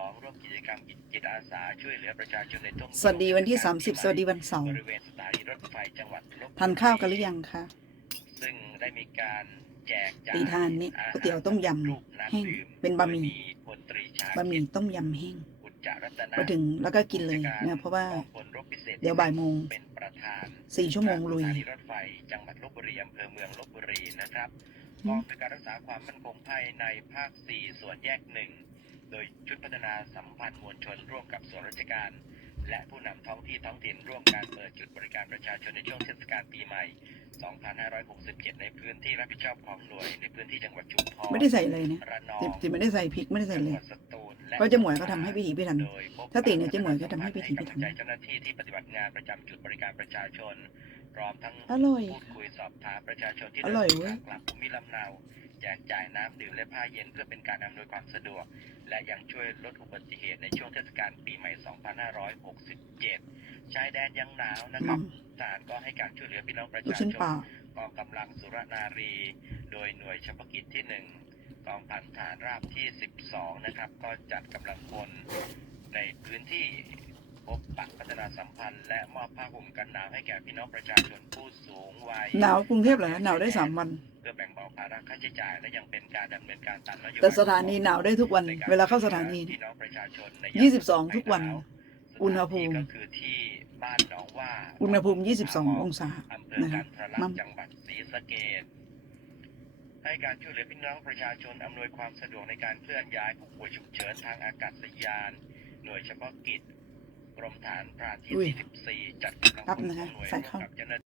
2ร่วมกิจกรรมจิตอาสาช่วยเหลือประชาชนในท่วงสวัสดีวันที่ 30 สวัสดีวันเสาบร์ริเวณสถานีรถไฟจังหวัดลบบุรีทานข้าวกันหรือยังคะซึ่งได้มีการแจกจ่ายตีทานนี่อาหารก๋วยเตี๋ยวต้มยำลูกน้ำแห้งดื่มเป็นบะหมี่โดยพลตรีชาบะหมี่ต้มยำแห้งอุจจารัตนะมาถึงแล้วก็กินเลยเนี่ยเพราะว่าพลรบพิเศษเดี๋ยวบ่ายโมงเป็นประธานสี่ชั่วโมงลุยสถานีรถไฟจังหวัดลบบุรีอำเภอเมืองลบบุรีนะครับอืมกองในวยการรักษาความมั่นคงภายในภาค 4 ส่วนแยกหนึ่ง โดยชุดพัฒนาสัมพันธ์มวลชนร่วมกับส่วนราชการ และผู้นำท้องที่ท้องถิ่นร่วมการเปิดจุดบริการประชาชนในช่วงเทศกาลปีใหม่ 2567 ในพื้นที่รับผิดชอบของหน่วยในพื้นที่จังหวัดชุมพรไม่ได้ใส่เลยนะระนอติงติไม่ได้ใส่พริกไม่ได้ใส่จังเลหยวัดสตูลและเพราะเจ๊หมวยเขาทำให้พิถีพิถันโดยพบถ้าติเนี่ยเจ๊หมวยก็ทำให้พิถีพิถันให้กำลังใจเจ้าหน้าที่ที่ปฏิบัติงานประจำจุดบริการประชาชนพร้อมทั้งอร่อยพูดคุยสอบถามประชาชนที่อร่อยเดินเว้ยทางกลับภูมิลำเนาแจกจ่ายน้ำดื่มและผ้าเย็นเพื่อเป็นการอำนวยความสะดวก และยังช่วยลดอุบัติเหตุในช่วงเทศกาลปีใหม่ 2567 ชายแดนยังหนาวนะอืครับมทหารก็ให้การช่วยเหลือพี่น้องประลูกชาชิ้นชปลานกองกำลังสุรนารี โดยหน่วยเฉพาะกิจที่ 1 กองพันฐานราบที่ 12 นะครับ ก็จัดกำลังพลในพื้นที่พบปะพัฒนาสัมพันธ์และมอบผ้าห่มกันหนาวให้แก่พี่น้องประชาชนผู้สูงวัย หนาวกรุงเทพเหรอหนาวได้สามวันเพื่อแบ่งเบาภาระค่าใช้จ่าย และยังเป็นการดำเนินการตามนโยบายแต่สถานีหนาวได้ทุกวันในกรเวลาเข้าสถานีพี่น้องประชาชนในยี่สิบสองทุกวันหาวอุณหภูมิสถานที่ก็คือที่บ้านหนองว่า อุณหภูมิ 22 องศาอำเภอนะกัคะนทรลัมั่กมษณ์จังหวัดศรีสะเกษให้การช่วยเหลือพี่น้องประชาชนอำนวยความสะดวกในการเคลื่อนย้ายผู้ป่วยฉุกเฉินทางอากาศยาน หน่วยเฉพาะกิจกรมฐานพรานที่อุ้ย44 จัดกำลังรับพลนะคะของหน่วยใส่ร่วมเข้ากับเจ้าหน้า